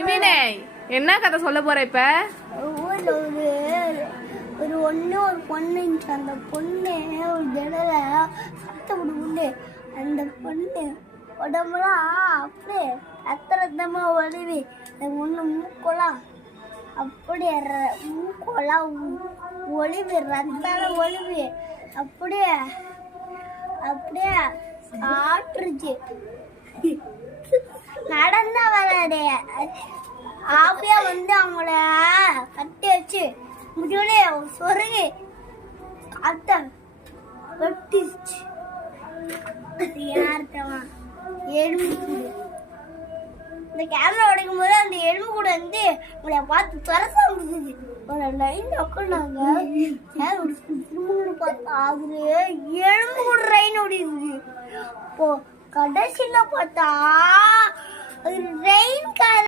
இவனே என்ன கதை சொல்ல போற இப்ப? ஊர்ல ஒரு பொண்ணு இருந்துச்சு. அந்த பொண்ணு ஒரு ஜடல சத்தம் விடுமுண்டு. அந்த பொண்ணு உடம்புலாம் அப்படியே ரத்தமா ஒழுவி. அந்த பொண்ணு மூக்கெல்லாம் அப்படியே ஒளிவு ரத்தால ஒளிவு அப்படியே அப்படியே காட்டுருச்சு. நடந்தா வராதே ஆபியா அவங்கள கட்டி வச்சு முடிவுலே சொருகி காத்த வெட்டிச்சு. யார்த்தவா எலும்பு இந்த கேமரா உடைக்கும் போது அந்த எலும்பு கூட உங்களை பார்த்து தரசா முடிஞ்சது. ஒரு லைன் உட்காந்தாங்க திரும்ப பார்த்தா அது எலும்பு கூட லைன் ஓடிடுது. இப்போ கடைசியில பார்த்தா அது ரெயின் கார